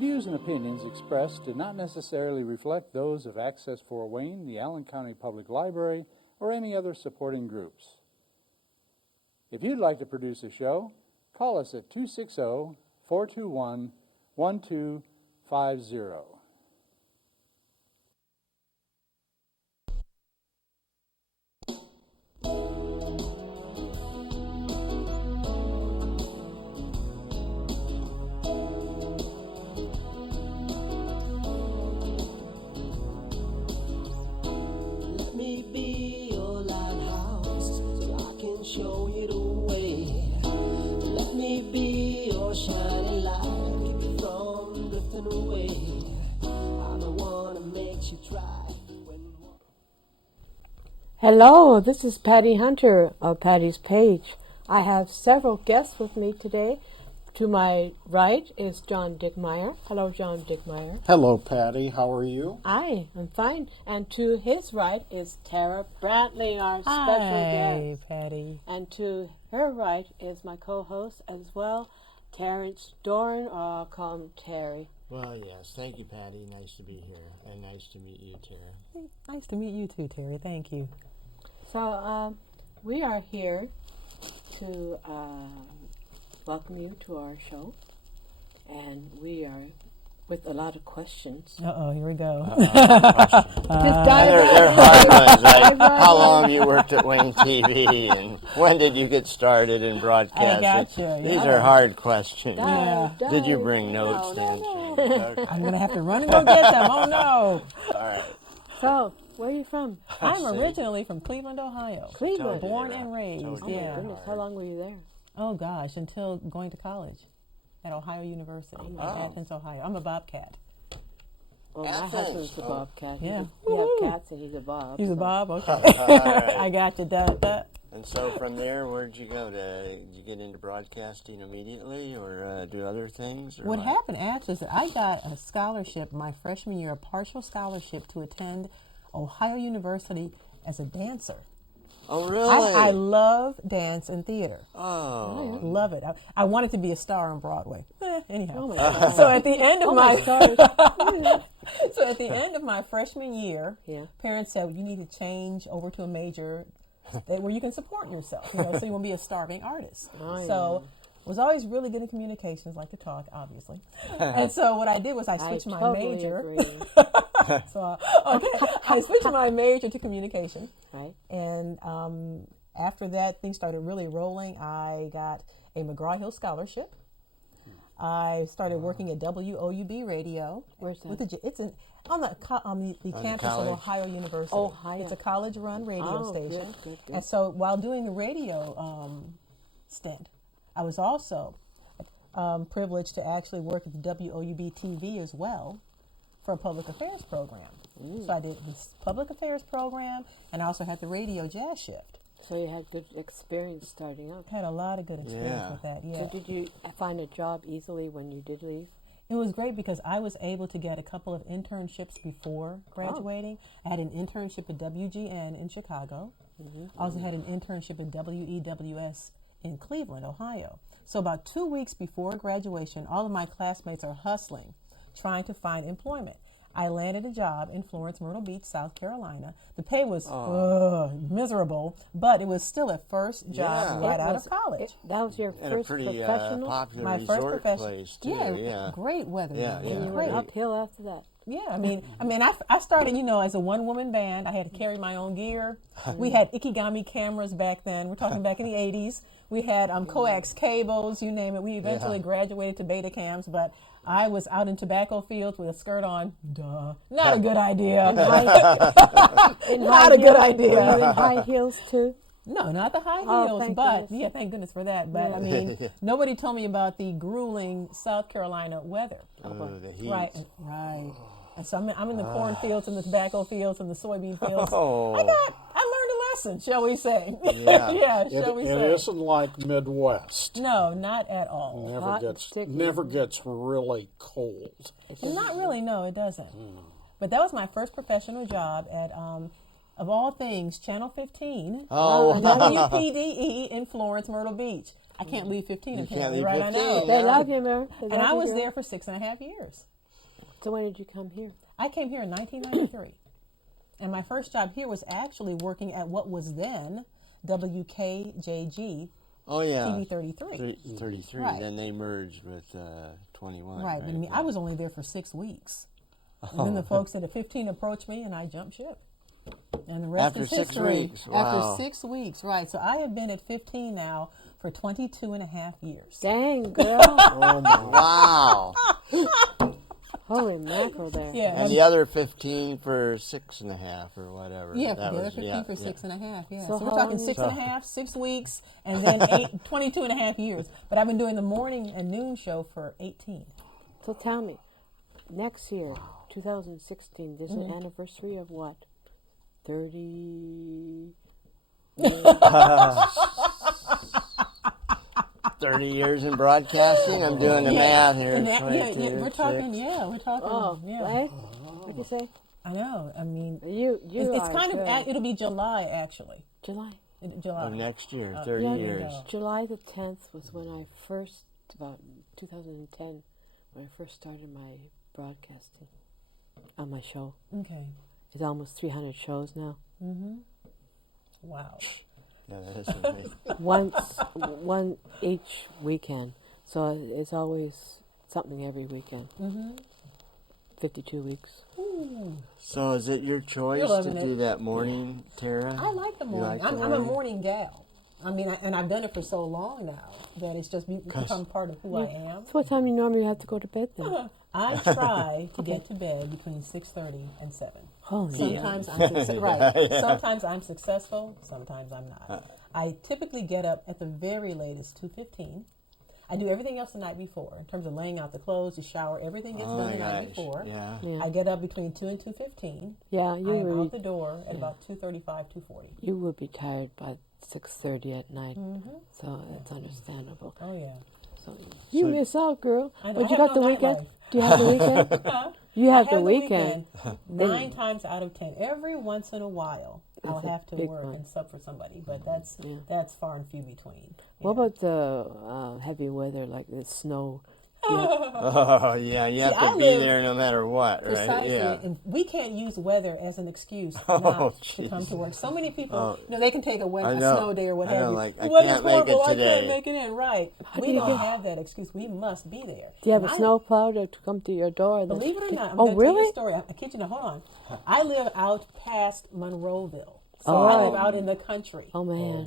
views and opinions expressed do not necessarily reflect those of Access Fort Wayne, the Allen County Public Library, or any other supporting groups. If you'd like to produce a show, call us at 260-421-1250. Show you the way. Let me be your shining light, keep you from drifting away. I'm the one that makes you try. Hello, this is Patty Hunter of Patty's Page. I have several guests with me today. To my right is John Dickmeyer. Hello, John Dickmeyer. Hello, Patty. How are you? Hi, I'm fine. And to his right is Terra Brantley, our special guest. Hi, Patty. And to her right is my co-host as well, Terrence Doran, or I'll call him Terry. Well, yes. Thank you, Patty. Nice to be here. And nice to meet you, Tara. Nice to meet you too, Terry. Thank you. So we are here to welcome you to our show, and we are with a lot of questions. Here we go. They're hard ones, like how long you worked at WANE-TV, and when did you get started in broadcasting? I got you. Yeah. These are hard questions. Did you No, bring notes, no. Okay. I'm going to have to run and go get them. Oh, no. All right. So, where are you from? I'm originally from Cleveland, Ohio. Cleveland. Born and raised, Oh, my goodness. How long were you there? Oh, gosh, until going to college at Ohio University in Athens, Ohio. I'm a bobcat. Well, my husband's a bobcat. Yeah. We have cats, and he's a bob. He's a bob? Okay. Right. I got you. And so from there, where'd you go? Did you get into broadcasting immediately or do other things? Or What happened actually is that I got a scholarship my freshman year, a partial scholarship to attend Ohio University as a dancer. Oh, really? I love dance and theater. Oh. Love it. I wanted to be a star on Broadway. Anyhow. Oh my God. So at the end of So at the end of my freshman year, parents said, you need to change over to a major where you can support yourself, so you won't be a starving artist. So was always really good in communications, like to talk, obviously. And so what I did was I switched my major. I switched my major to communication. Right. And after that, things started really rolling. I got a McGraw-Hill scholarship. I started working at WOUB Radio. Where's that? It's on the campus of Ohio University. Ohio. It's a college-run radio station. Good. And so while doing the radio stint, I was also privileged to actually work at the WOUB-TV as well for a public affairs program. So I did this public affairs program, and I also had the radio jazz shift. So you had good experience starting up. Had a lot of good experience with that, yeah. So did you find a job easily when you did leave? It was great because I was able to get a couple of internships before graduating. I had an internship at WGN in Chicago. I also had an internship at WEWS in Cleveland, Ohio. So about 2 weeks before graduation, all of my classmates are hustling, trying to find employment. I landed a job in Florence, Myrtle Beach, South Carolina. The pay was miserable, but it was still a first job right out of college. That was your first professional? Popular My first professional place too. Yeah, great weather. Yeah. And you went uphill after that. Yeah, I mean, I started, as a one-woman band. I had to carry my own gear. We had Ikigami cameras back then. We're talking back in the 80s. We had coax cables, you name it. We eventually graduated to Betacams, but I was out in tobacco fields with a skirt on. Duh. Not a good idea. Not a good idea. Were you in high heels too? No, not the high heels, but goodness. thank goodness for that. But I mean, nobody told me about the grueling South Carolina weather. The heat. Right. And so I'm in the cornfields and the tobacco fields and the soybean fields. I learned a lesson, shall we say? Shall we say? It isn't like Midwest. No, not at all. Never gets really cold. Not really. No, it doesn't. But that was my first professional job at, of all things, Channel 15, WPDE in Florence, Myrtle Beach. I can't leave 15 You can't apparently, leave right? 15. I know. They love you, man. They And love I you, was girl. there for 6.5 years. So when did you come here? I came here in 1993. And my first job here was actually working at what was then WKJG Oh, yeah. TV 33. 33. Right. Then they merged with 21. Right. But I mean, I was only there for 6 weeks. And then the folks at 15 approached me and I jumped ship. And the rest After is 6 history. weeks, wow. After 6 weeks, right. So I have been at 15 now for 22 and a half years. Dang, girl. Oh my! Wow. Holy mackerel there. Yeah. And the other 15 for 6.5 or whatever. Yeah, That the other was- 15 for 6.5, yeah. So So we're how talking long- 6.5, 6 weeks, and then 22 and a half years. But I've been doing the morning and noon show for 18. So tell me, next year, 2016, this is an anniversary of what? 30... 30 years in broadcasting. I'm doing the math here. And that, yeah, 22, we're talking, 6. we're talking, Oh, yeah. right? What'd you say? I know, I mean, You it's are kind good. of, it'll be July, actually. July. July. Of next year, 30 Yeah, years. July the 10th was when I first, about 2010, when I first started my broadcasting on my show. Okay. It's almost 300 shows now. Wow. Yeah, that is amazing. One each weekend. So it's always something every weekend. 52 weeks. So is it your choice to loving do it. that morning, Tara? I like the You morning. like the I'm a morning gal. I mean, and I've done it for so long now that it's just become part of who I am. So what time you normally have to go to bed then? I try to get to bed between 6:30 and 7. Holy Sometimes I'm Sometimes I'm successful. Sometimes I'm not. I typically get up at the very latest 2:15. I do everything else the night before in terms of laying out the clothes, the shower. Everything gets Oh done my the night gosh. before. Yeah. Yeah. I get up between 2 and 2:15. Yeah, I am you out the door at about 2:35, 2:40. you would be tired by 6:30 at night. So it's understandable. Oh yeah. So you miss out, girl. I know. But I you have got the no weekend? nightlife. Do you have the weekend? You have I the weekend. 9 times out of 10. Every once in a while, I'll That's a have to big work one. and sub for somebody, but that's far and few between. What about the heavy weather, like the snow? Oh, yeah. You have I to be live there no matter what, right? Precisely, Yeah. and we can't use weather as an excuse Oh, not to come jeez. to work. So many people, they can take a I a know. snow day or what I have know, you. like, The I weather's can't make it horrible, I today. can't make it in. Right? do We you don't get- have that excuse. We must be there. Do you have a And I- snow plow to come to your door? Believe it or not, I'm Oh, going to tell you really? a story. I kid you not. Hold on. I live out past Monroeville. So Oh. I live out in the country. Oh, man.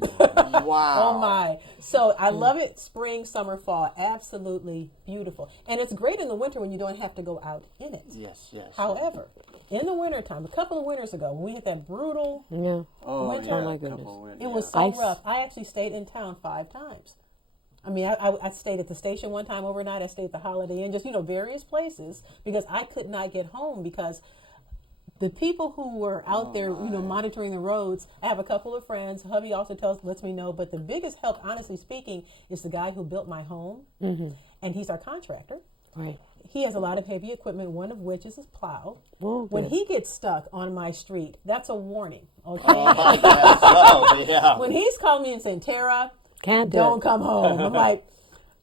Wow. Oh my. So I love it spring, summer, fall. Absolutely beautiful. And it's great in the winter when you don't have to go out in it. Yes, yes. However, in the wintertime, a couple of winters ago, when we had that brutal, Yeah. Oh, winter. yeah, Oh, my a couple goodness. win- it was yeah. so Ice. rough. I actually stayed in town 5 times. I mean, I stayed at the station one time overnight. I stayed at the Holiday Inn, just, various places because I could not get home because the people who were out there, monitoring the roads, I have a couple of friends. Hubby also lets me know. But the biggest help, honestly speaking, is the guy who built my home. And he's our contractor. Right. He has a lot of heavy equipment, one of which is his plow. Whoa, When good. he gets stuck on my street, that's a warning, okay? Oh, yeah. When he's calling me and saying, Tara, Can't do don't it. come home. I'm like,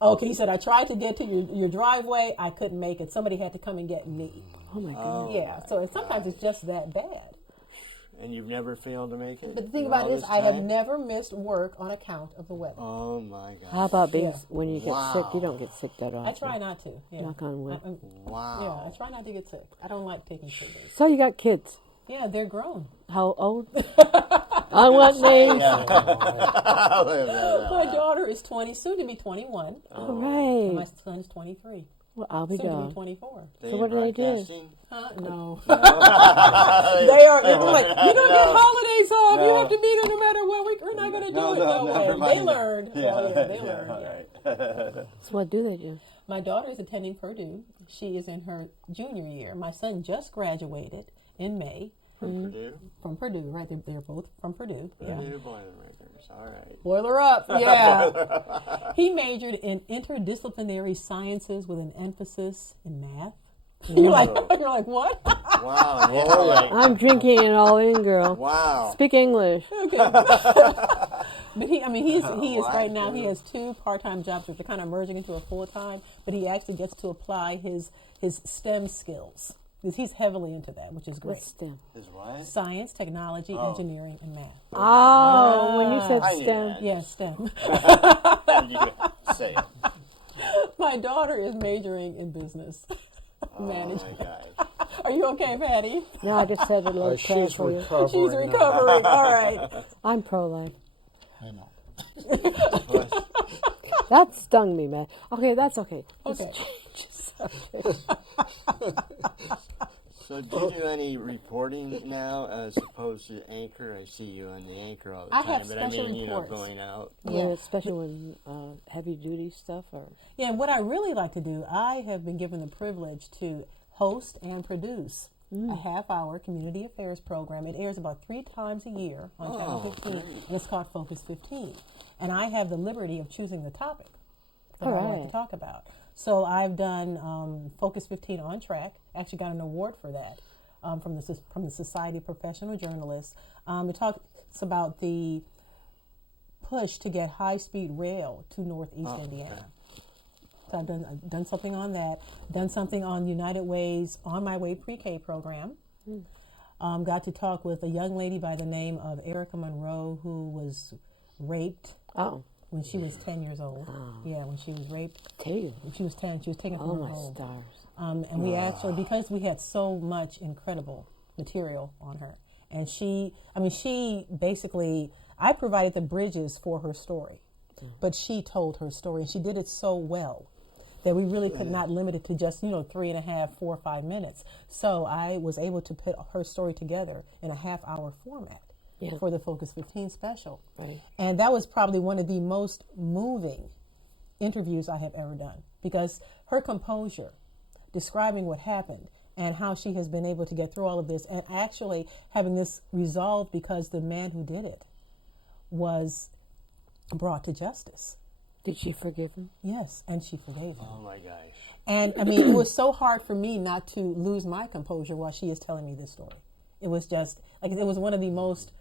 okay. He said, I tried to get to your driveway. I couldn't make it. Somebody had to come and get me. Oh, my goodness. Yeah, so sometimes it's just that bad. And you've never failed to make it? But the thing in about all it is, this I have time? never missed work on account of the weather. Oh, my God. How about being, Yeah. when you get sick, you don't get sick that often. I try not to. Yeah. Knock on wood. Wow. Yeah, I try not to get sick. I don't like taking sick days. So you got kids. Yeah, they're grown. How old? On what name? My daughter is 20, soon to be 21. All And my right. son's 23. Well, I'll be Soon to be done. 24. So what do they do? broadcasting? No. They are. They're like, you don't get holidays off. You have to be there no matter what. We're not going to do it. No never way. mind. They learned. Yeah, Oh, yeah, they yeah, learned. all Yeah. right. So what do they do? My daughter is attending Purdue. She is in her junior year. My son just graduated in May Purdue? from Purdue. Right, they're both from Purdue. Yeah. Purdue Boilermakers. All right. Boiler up, yeah. He majored in interdisciplinary sciences with an emphasis in math. You're like what? Wow. Yeah, like, I'm drinking it all in, girl. wow. Speak English. Okay. But he is right now. He has 2 part-time jobs, which are kind of merging into a full-time. But he actually gets to apply his STEM skills because he's heavily into that, which is great. What's STEM? Is what? Science, technology, engineering, and math. Oh, when you said I knew STEM. that. Yeah, STEM. You say it. My daughter is majoring in business Oh management. my gosh. Are you okay, Patty? No, I just said a little prayer She's for you. recovering. She's now. recovering. All right. I'm pro-life. I know. That stung me, man. Okay, that's okay. Let's Okay. change the subject. So do you do any reporting now as opposed to anchor? I see you on the anchor all the I time, have but special I mean, reports. going out. Yeah, Yeah. especially when heavy-duty stuff or... Yeah, what I really like to do, I have been given the privilege to host and produce a half-hour community affairs program. It airs about 3 times a year on Channel 15, and it's called Focus 15. And I have the liberty of choosing the topic that I want to talk about. So I've done Focus 15 on track. Actually got an award for that from the Society of Professional Journalists. It talks about the push to get high-speed rail to Northeast Indiana. So I've done something on that. Done something on United Way's On My Way pre-K program. Got to talk with a young lady by the name of Erica Monroe who was raped when she was 10 years old. Yeah, when she was raped. When she was 10, she was taken from her home. Stars. And we actually, because we had so much incredible material on her, and she basically, I provided the bridges for her story, but she told her story, and she did it so well that we really could not limit it to just 3.5, 4 or 5 minutes. So I was able to put her story together in a half-hour format for the Focus 15 special. Right. And that was probably one of the most moving interviews I have ever done, because her composure, describing what happened and how she has been able to get through all of this, and actually having this resolved because the man who did it was brought to justice. Did she forgive him? Yes, and she forgave him. Oh my gosh. And I mean, it was so hard for me not to lose my composure while she is telling me this story. It was just, like, it was one of the most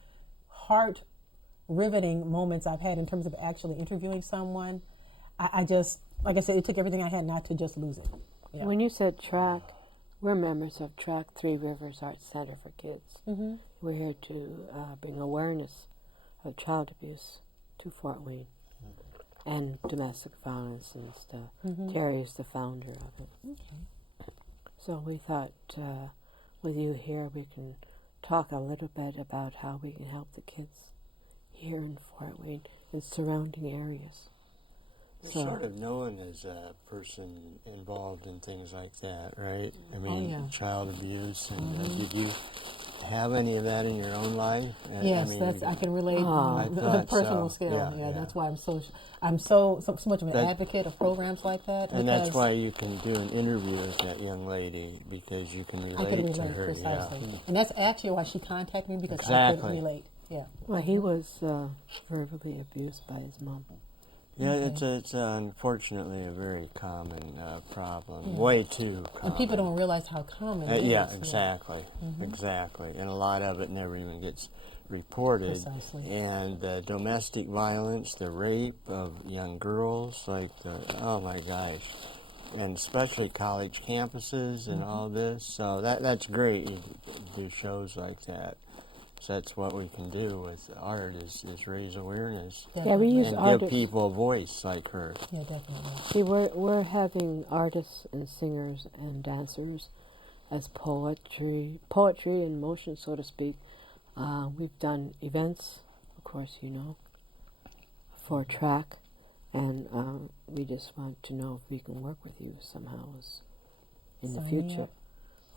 heart-riveting moments I've had in terms of actually interviewing someone. I just, like I said, it took everything I had not to just lose it. Yeah. When you said track, we're members of Track 3 Rivers Arts Center for Kids. We're here to bring awareness of child abuse to Fort Wayne and domestic violence and stuff. Terry is the founder of it. So we thought with you here we can talk a little bit about how we can help the kids here in Fort Wayne and surrounding areas. You're sort of known as a person involved in things like that, right? I mean, child abuse. And did you have any of that in your own life? Yes, I can relate on the personal scale. Yeah, that's why I'm so much of an advocate of programs like that. And that's why you can do an interview with that young lady, because you can relate to her. Precisely. Yeah. And that's actually why she contacted me, because I Exactly. couldn't relate. Yeah. Well, he was verbally abused by his mom. Yeah, it's unfortunately a very common problem. Way too common. And people don't realize how common it is. Yeah, exactly. Exactly. And a lot of it never even gets reported. Precisely. And the domestic violence, the rape of young girls, oh my gosh. And especially college campuses and all this. So that's great. You do shows like that. So that's what we can do with art is raise awareness. Yeah, we use and artists. give people a voice like her. Yeah, definitely. See, we're having artists and singers and dancers as poetry in motion, so to speak. We've done events, of course, for track, and we just want to know if we can work with you somehow in the Sign me future. up.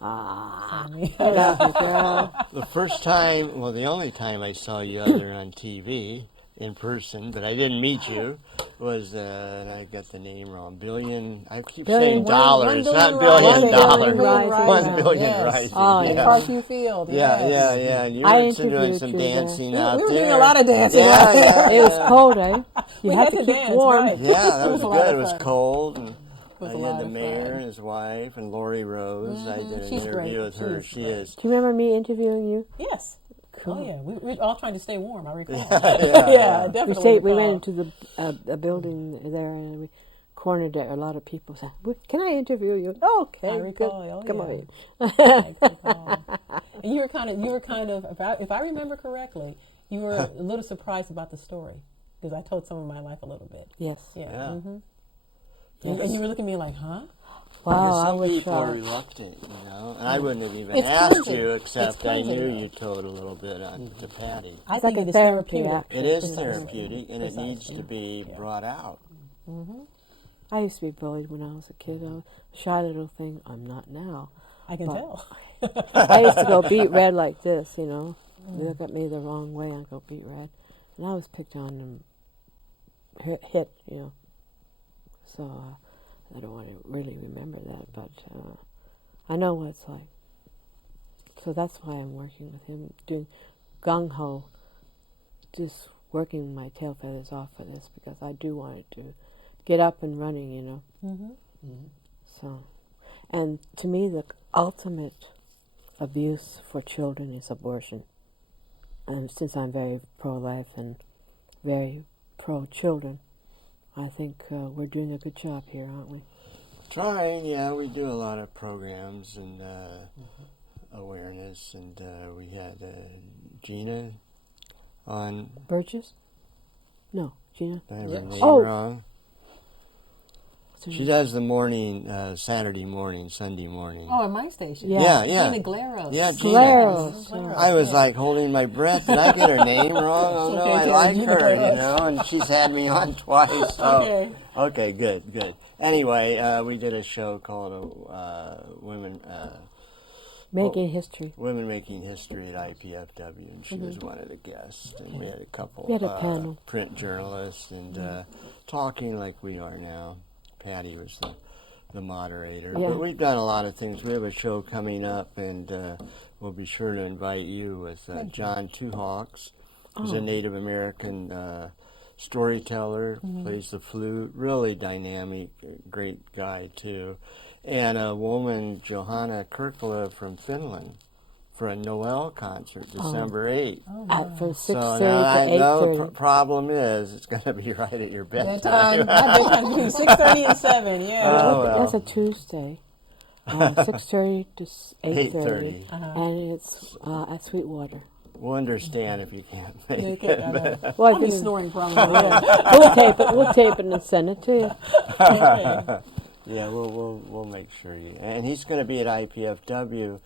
I Me. love you, girl. The first time, well, the only time I saw you other on TV in person, but I didn't meet you, was, and I got the name wrong, I keep saying dollars, not $1 billion. $1 billion rising. Oh, yeah. Parkview Field. Yeah, yes. yeah. And you I were doing interviewed some you there. dancing out We were there. doing a lot of dancing. Yeah. It was cold, eh? You We had had to to keep dance, warm. right. Yeah, that was a lot good. of It was fun. cold. And was I a had lot the of mayor fun. and his wife and Lori Rose. I did an She's interview great. with her. She's She great. is. Do you remember me interviewing you? Yes. Cool. Oh yeah, we were all trying to stay warm. I recall. Yeah. Definitely. We went recall. into the a building there, and we cornered there. A lot of people said, "Can I interview you?" Okay, I good. recall. Oh, Come yeah. on. I recall. And you were kind of, if I remember correctly, you were a little surprised about the story because I told some of my life a little bit. Yes. Yeah. Yeah. And you were looking at me like, huh? Wow, Because I some was people are shocked. reluctant, and I wouldn't have even It's asked cleansing. you It's except I cleansing, knew though. you told a little bit on to Patty. I It's think like a it is therapy therapeutic. action. It is Precisely. therapeutic, and it needs to be Yeah. brought out. I used to be bullied when I was a kid. I was a shy little thing. I'm not now. I can But- tell. I used to go beat red like this, you know. They look at me the wrong way, I'd go beat red. And I was picked on and hit, you know. So I don't want to really remember that, but I know what it's like. So that's why I'm working with him, doing gung-ho, just working my tail feathers off for this, because I do want it to get up and running, you know. So, and to me, the ultimate abuse for children is abortion. And since I'm very pro-life and very pro-children, I think we're doing a good job here, aren't we? Trying, yeah, we do a lot of programs and awareness, and we had Gina on. Burgess? No, Gina. Did I have her name Oh. wrong? What's her She name? does the morning, Saturday morning, Sunday morning. Oh, at my station. Yeah. yeah. Gina Glaros. Yeah, Gina. Glaros. Glaros. I was like holding my breath. Did I get her name wrong? Oh no, Okay, I Gina like her, Glaros. you know, and she's had me on twice. So. Okay. Okay, good. Anyway, we did a show called Women Making history. Women Making History at IPFW, and she was one of the guests. And we had a couple We had a panel. print journalists and talking like we are now. Patty was the moderator. Yeah. But we've done a lot of things. We have a show coming up, and we'll be sure to invite you with John Two Hawks, who's a Native American storyteller, plays the flute, really dynamic, great guy too. And a woman, Johanna Kirkla from Finland, for a Noel concert, December 8th. From 6:30 So to now I know the 8:30. problem is it's going to be right at your That bedtime. time, my bedtime between 6:30 and 7. Yeah. Oh, well. That's a Tuesday. 6:30 to 8:30. 8:30. And it's at Sweetwater. We'll understand if you can't make Okay, it. okay. Well, I I'll be think- snoring probably. Yeah. We'll tape it and send it to you. Okay. Yeah, we'll make sure you. And he's going to be at IPFW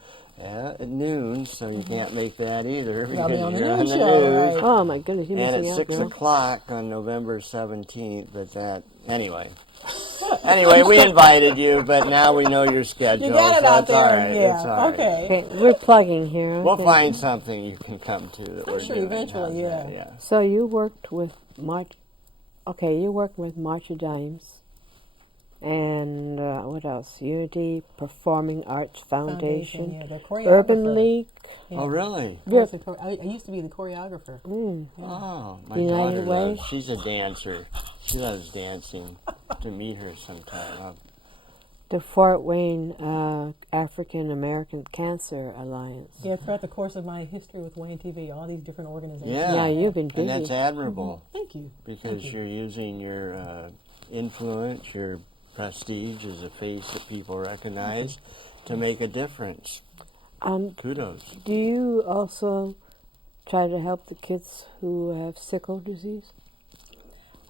at noon, so you can't make that either. I'll be because on the you're news show, right. Oh my goodness, you're And missing at out 6 now. o'clock on November 17th. But that anyway. Anyway, we invited you, but now we know your schedule. You got it so out it's all there. right. Yeah. It's all right. Okay. Okay, we're plugging here. We'll okay. find something you can come to that we're sure doing. eventually, How's that? yeah. So you worked with March. Okay, you worked with March of Dimes. And what else? Unity Performing Arts Foundation. Yeah, the choreographer. Urban League. Yeah. Oh, really? I was a I used to be the choreographer. Oh, my United daughter Way? loves. She's a dancer. She loves dancing. To meet her sometime. The Fort Wayne African American Cancer Alliance. Yeah, throughout the course of my history with WANE-TV, all these different organizations. Yeah. Yeah, you've been And busy. that's admirable Thank you. because you're using your influence, your prestige as a face that people recognize to make a difference. Kudos. Do you also try to help the kids who have sickle disease?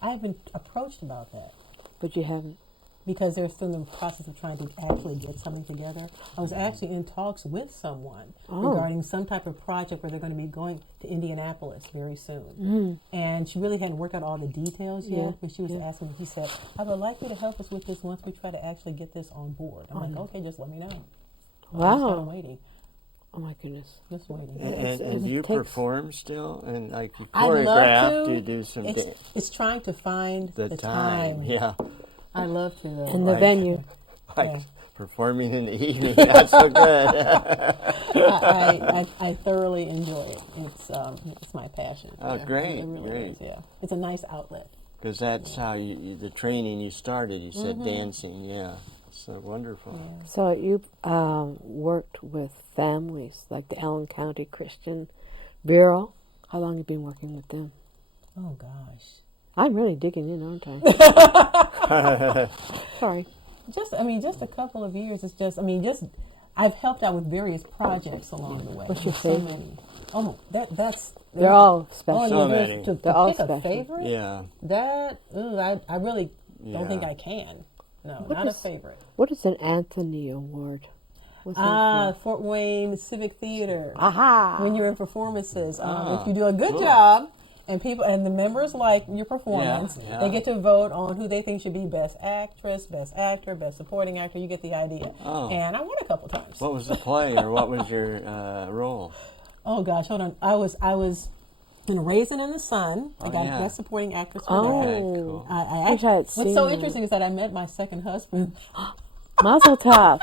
I've been approached about that But you haven't. because they're still in the process of trying to actually get something together. I was actually in talks with someone regarding some type of project where they're going to be going to Indianapolis very soon. And she really hadn't worked out all the details yet, Yeah, but she was asking me, he said, I would like you to help us with this once we try to actually get this on board. I'm like, okay, just let me know. I'm just kind Wow. of waiting. Oh my goodness. Just waiting. And do you takes- perform still? And like you I'd love choreograph? to. Do you do some It's trying to find the time? Yeah. I love to. In the Like- venue. Like Yeah. performing in the evening. Not so good. I thoroughly enjoy it. It's my passion. Oh, Yeah, great, It really great. is, yeah. It's a nice outlet. Because that's how the training you started. You said dancing, yeah. So wonderful. So you worked with families like the Allen County Christian Vero, how long have you been working with them? Oh gosh. I'm really digging in, aren't I? Sorry. Just a couple of years. It's just, I've helped out with various projects along the way. What's your So favorite? many. Oh, that's. They're all special. Oh, So yeah, many. To They're all pick special. a favorite? Yeah. That, I really don't think Yeah. I can. No, What not a is- favorite. What is an Anthony Award? What's that for? Fort Wayne Civic Theater. Aha! When you're in performances, if you do a good job, and the members like your performance, Yeah, yeah. they get to vote on who they think should be best actress, best actor, best supporting actor. You get the idea. Oh. And I won a couple times. What was the play, or what was your role? Oh gosh, hold on. I was in Raisin in the Sun. I got yeah. best supporting actress for Oh. that. Okay, cool. I wish I had what's seen so that. interesting is that I met my second husband. Mazel tov.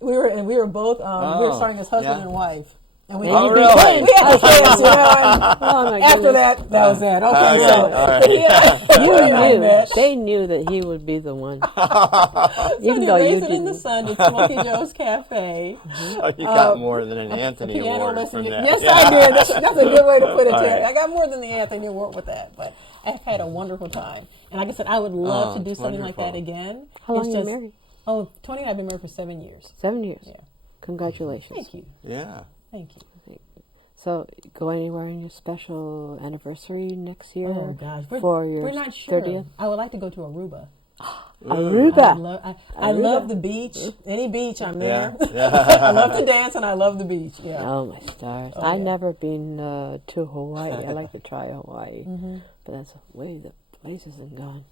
We were both we were starting as husband yeah. and wife. And we And you really? became- we had kids, you know. And Oh my after goodness. that was it. Okay, Okay, so all right. yeah, You I knew. met. They knew that he would be the one. So Even did though you Raisin in the didn't. Sun, did Smokey Joe's Cafe. Oh, you got more than an Anthony Piano Award lesson. from that. Yes, I did. That's a good way to put it, All Terry. right. I got more than the Anthony Award with that, but I've had a wonderful time. And like I said, I would love to do it's something like that wonderful. again. How long It's are you just- married? Oh, Tony and I have been married for 7 years. 7 years. Yeah. Congratulations. Thank you. Yeah. Thank you. So, go anywhere on your special anniversary next year? Oh gosh, for your we're not sure. 30th? I would like to go to Aruba. Aruba. I love the beach. Any beach, I'm there. Yeah. I love to dance and I love the beach. Yeah. Oh my stars! Oh, I've yeah. never been to Hawaii. I like to try Hawaii, but that's way the places have gone.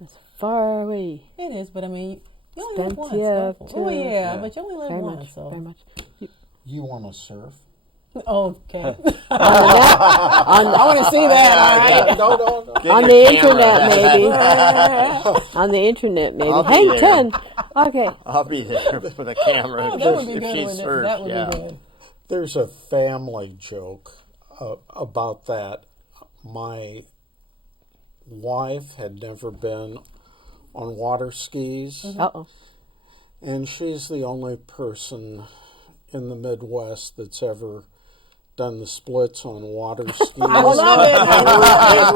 That's far away. It is, but I mean, you only live once. Expensive, Oh too. yeah, Yeah. but you only live Very once. much. So. Very much. You want to surf? Okay. On, I want to see that. All right. No. Get on your the camera. internet, maybe. On the internet, maybe. I'll be Hang there. 10. Okay. I'll be there for the camera. Oh, that would be if good. she wouldn't it? surfs, That would yeah. be good. There's a family joke about that. My wife had never been on water skis, Uh-oh. and she's the only person in the Midwest that's ever done the splits on water skis. I love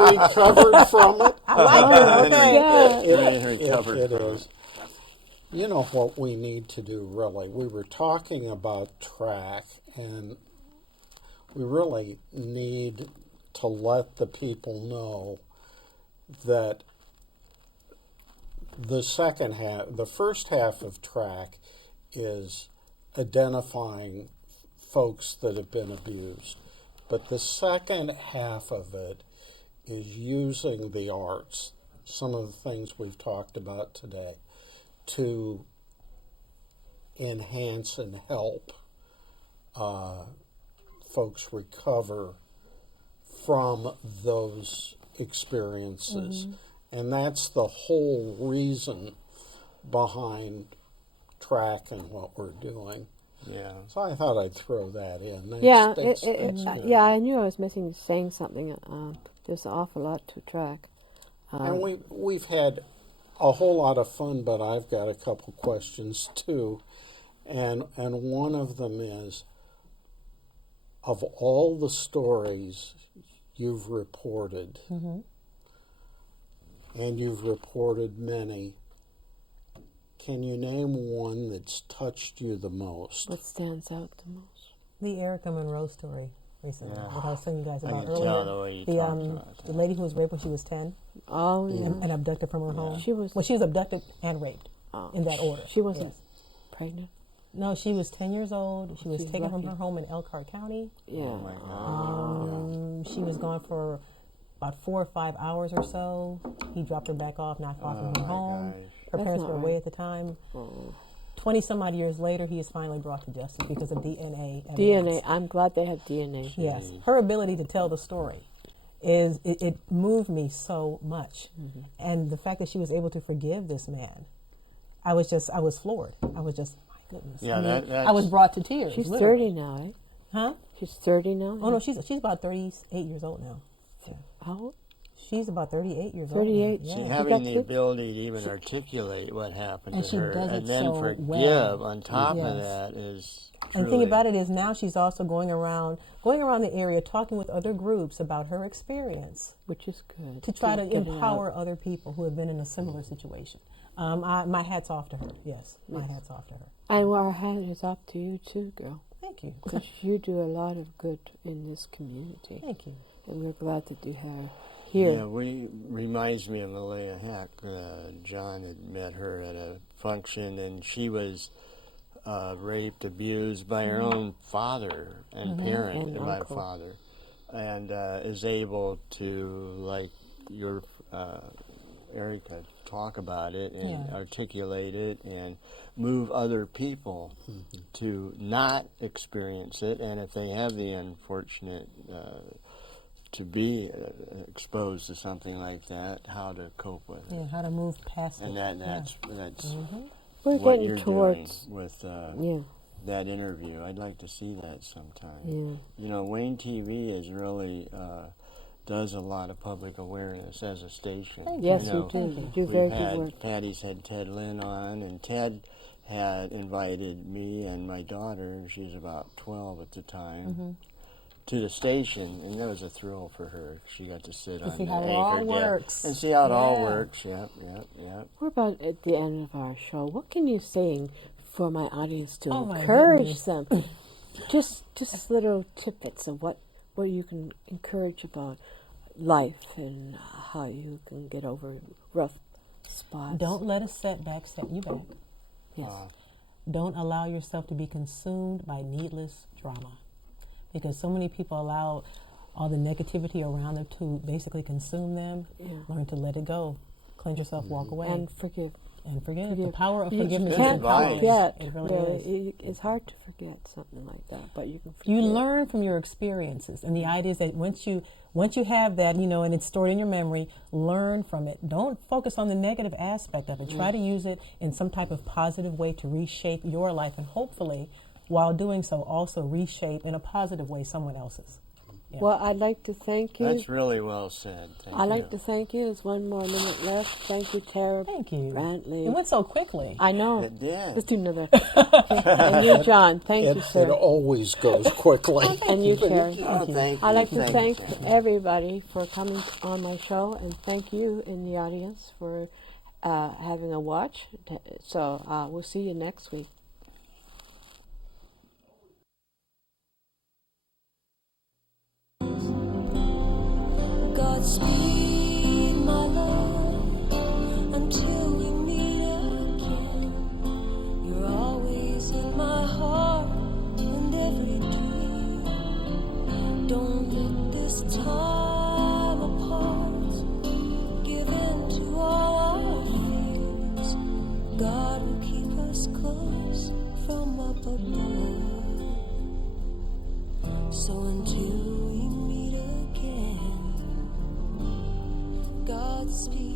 it. And recovered from it. I like it. Okay. Yeah. It is. You know what we need to do, really? We were talking about track, and we really need to let the people know that the first half of track is identifying folks that have been abused. But the second half of it is using the arts, some of the things we've talked about today, to enhance and help folks recover from those experiences. And that's the whole reason behind track and what we're doing. Yeah. So I thought I'd throw that in. That's, Yeah, that's good. yeah, I knew I was missing saying something. There's an awful lot to track. And we've had a whole lot of fun, but I've got a couple questions too. And one of them is, of all the stories you've reported, and you've reported many, can you name one that's touched you the most? What stands out the most? The Erica Monroe story recently. Yeah. What I was telling you guys I about can earlier. tell the way you talked about The that. lady who was raped when she was 10 Oh, yeah. and abducted from her home. She was- Well, she was abducted and raped Oh, in that order. She wasn't Yes. pregnant? No, she was 10 years old. She was She's taken from lucky. her home in Elkhart County. Yeah. Oh my God. She was gone for about 4 or 5 hours or so. He dropped her back off not far from her home. gosh. Her That's parents not were away right. at the time. Oh. 20-some-odd years later, he is finally brought to justice because of DNA evidence. DNA. I'm glad they have DNA. Yes, her ability to tell the story it moved me so much, and the fact that she was able to forgive this man, I was floored. I was just, my goodness. Yeah, I mean, that's- I was brought to tears. She's literally. 30 now, eh? Huh? She's 30 now? Oh no, she's about 38 years old now. How old? She's about 38 years 38. old. now. See, Yeah. got having the kids? ability to even articulate what happened And to she her, does it and then so forgive well. on top of Yes. that is And the thing about it is now she's also going around the area talking with other groups about her experience, which is good. to try to get it empower out. other people who have been in a similar situation. My hat's off to her. Yes, my hat's off to her. And our hat is off to you too, girl, Thank you. because you do a lot of good in this community. Thank you. And we're glad that you have here. Yeah, reminds me of Malaya Hack. John had met her at a function, and she was raped, abused by her own father and parent, And my uncle. father, and is able to, like your Erica, talk about it and articulate it and move other people to not experience it, and if they have the unfortunate to be exposed to something like that, how to cope with it. Yeah, how to move past And it. that's We're what getting you're towards. doing with Yeah. that interview. I'd like to see that sometime. Yeah. You know, WANE-TV is really does a lot of public awareness as a station. Yes, you know, you do. You do we've very had, good work. Patty's had Ted Lynn on, and Ted had invited me and my daughter, she's about 12 at the time, to the station, and that was a thrill for her. She got to sit on see the how it anchor all deck works. and see how it all Yeah. works. Yep. We're about at the end of our show. What can you sing for my audience to Oh, my encourage goodness. them? just little tidbits of what you can encourage about life and how you can get over rough spots. Don't let a setback set you back. Yes. Don't allow yourself to be consumed by needless drama, because so many people allow all the negativity around them to basically consume them. Yeah. Learn to let it go. Cleanse yourself, walk away, And forgive. and forgive. The forgive. power of You forgiveness can't is powerful. forget. It really is. It's hard to forget something like that, but you can forget. You learn from your experiences, and the idea is that once you have that, and it's stored in your memory, learn from it. Don't focus on the negative aspect of it. Try to use it in some type of positive way to reshape your life, and hopefully, while doing so, also reshape in a positive way someone else's. Yeah. Well, I'd like to thank you. That's really well said. Thank I'd you. like to thank you. There's one more minute left. Thank you, Terra Thank you. Brantley. It went so quickly. I know. It did. Let's do another. Okay. And you, John. Thank you, It sir. always goes quickly. And you, Terry. Oh, thank you. I'd like to thank you. everybody for coming on my show, and thank you in the audience for having a watch. So we'll see you next week. Godspeed, my love, until we meet again. You're always in my heart and every dream. Don't let this time apart give in to all our fears. God will keep us close from up above. So until we meet again, Godspeed.